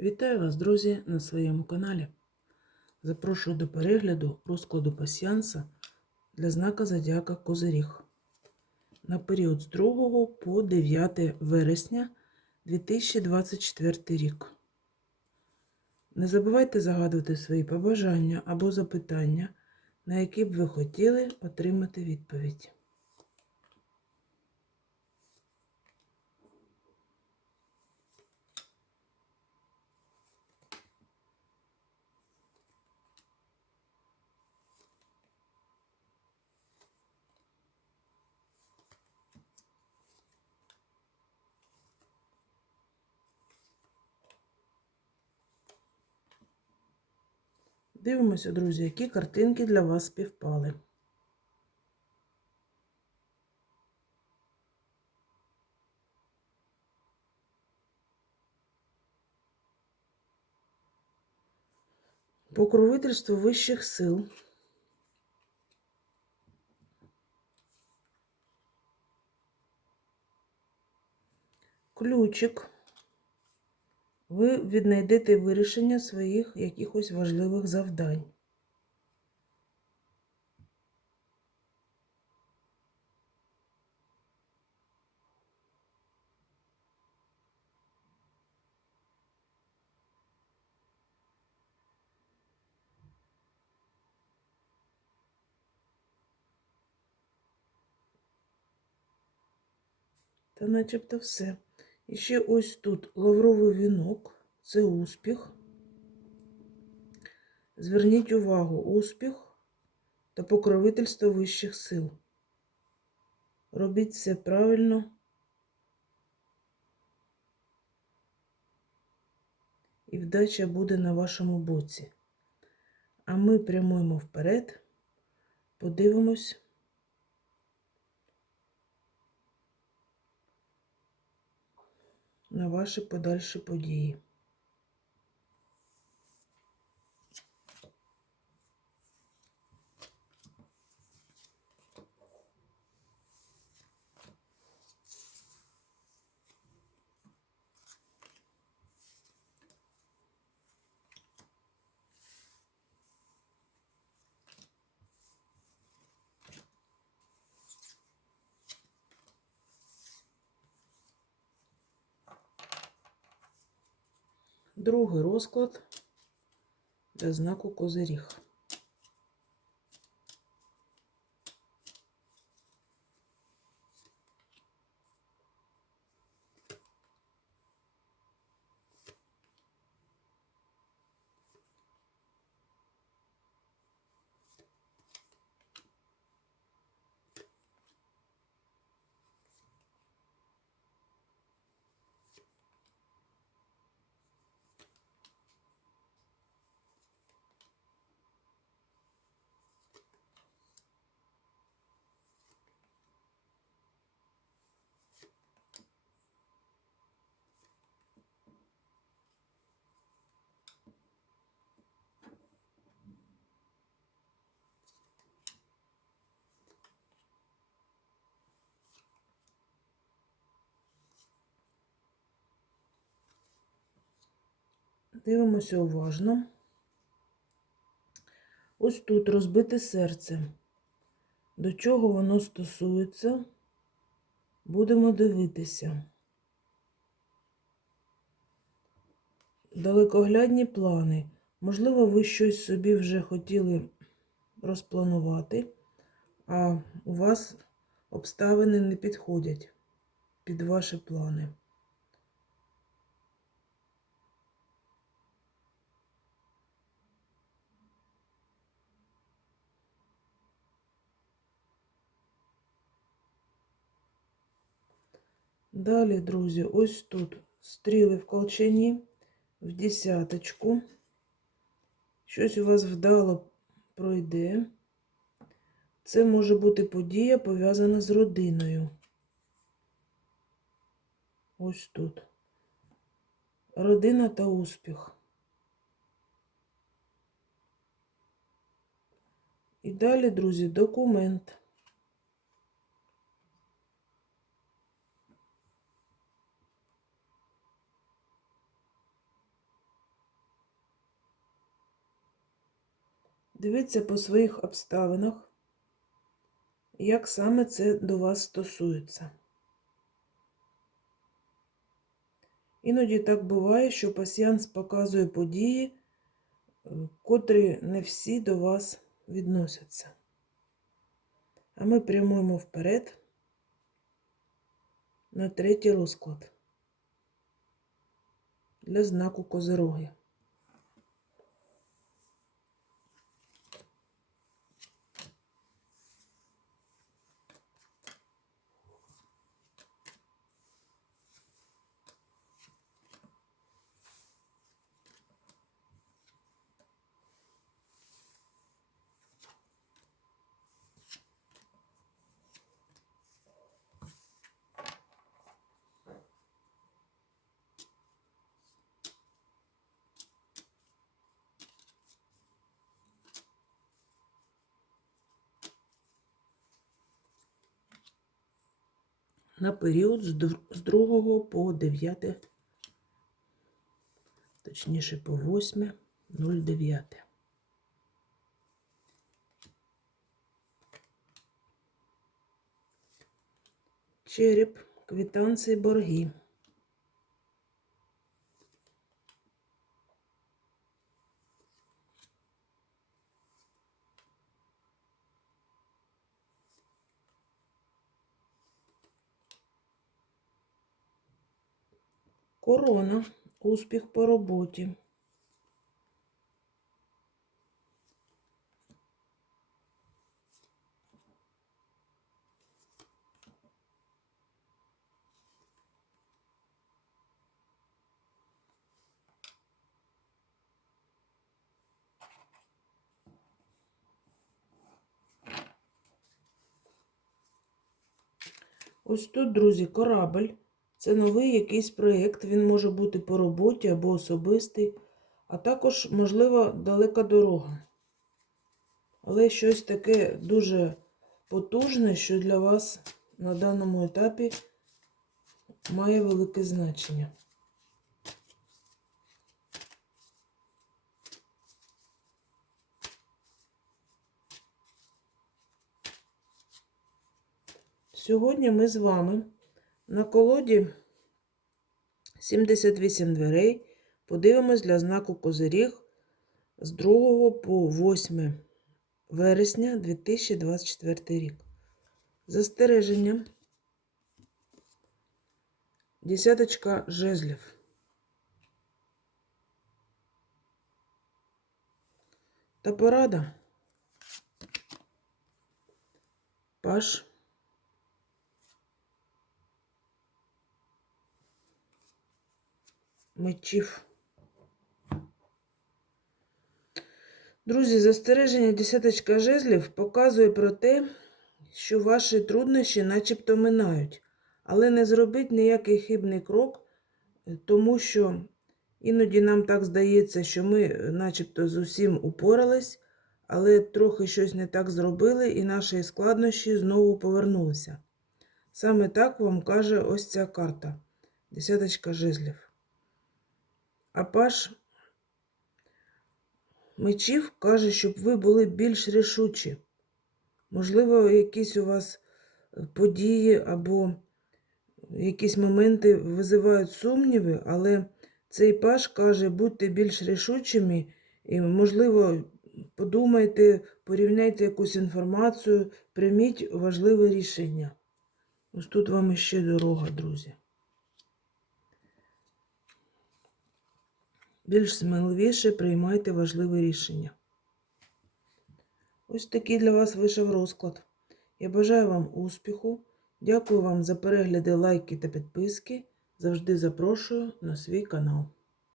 Вітаю вас, друзі, на своєму каналі. Запрошую до перегляду розкладу пасіанса для знака Зодіака Козиріг на період з 2 по 9 вересня 2024 рік. Не забувайте загадувати свої побажання або запитання, на які б ви хотіли отримати відповідь. Дивимося, друзі, які картинки для вас співпали. Покровительство вищих сил. Ключик. Ви віднайдете вирішення своїх якихось важливих завдань. Та начебто все. І ще ось тут лавровий вінок це успіх. Зверніть увагу, успіх та покровительство вищих сил. Робіть все правильно. І вдача буде на вашому боці. А ми прямуємо вперед, подивимось. На ваші подальші події. Другий розклад для знаку Козиріг. Дивимося уважно. Ось тут розбите серце. До чого воно стосується, будемо дивитися. Далекоглядні плани. Можливо, ви щось собі вже хотіли розпланувати, а у вас обставини не підходять під ваші плани. Далі, друзі, ось тут стріли в колчані, в десяточку. Щось у вас вдало пройде. Це може бути подія, пов'язана з родиною. Ось тут. Родина та успіх. І далі, друзі, документ. Дивіться по своїх обставинах, як саме це до вас стосується. Іноді так буває, що пасіянс показує події, е, котрі не всі до вас відносяться. А ми прямуємо вперед на третій розклад для знаку Козироги. На період з др- 2 по 9, точніше по 8, 09. Череп, квитанції, борги. Корона, успіх по роботі. Ось тут, друзі, корабль. Це новий якийсь проєкт. Він може бути по роботі або особистий, а також, можливо, далека дорога. Але щось таке дуже потужне, що для вас на даному етапі має велике значення. Сьогодні ми з вами на колоді 78 дверей подивимось для знаку Козиріг з 2 по 8 вересня 2024 рік. Застереження. Десяточка жезлів. Та порада. Паш. Мечів. Друзі, застереження десяточка жезлів показує про те, що ваші труднощі начебто минають, але не зробіть ніякий хибний крок, тому що іноді нам так здається, що ми начебто з усім упорались, але трохи щось не так зробили, і наші складнощі знову повернулися. Саме так вам каже ось ця карта. Десяточка жезлів. А паш мечів каже, щоб ви були більш рішучі. Можливо, якісь у вас е, події або якісь моменти визивають сумніви, але цей паш каже, будьте більш рішучими і, можливо, подумайте, порівняйте якусь інформацію, прийміть важливе рішення. Ось тут вам іще дорога, друзі. Більш сміливіше приймайте важливі рішення. Ось такий для вас вийшов розклад. Я бажаю вам успіху. Дякую вам за перегляди, лайки та підписки. Завжди запрошую на свій канал.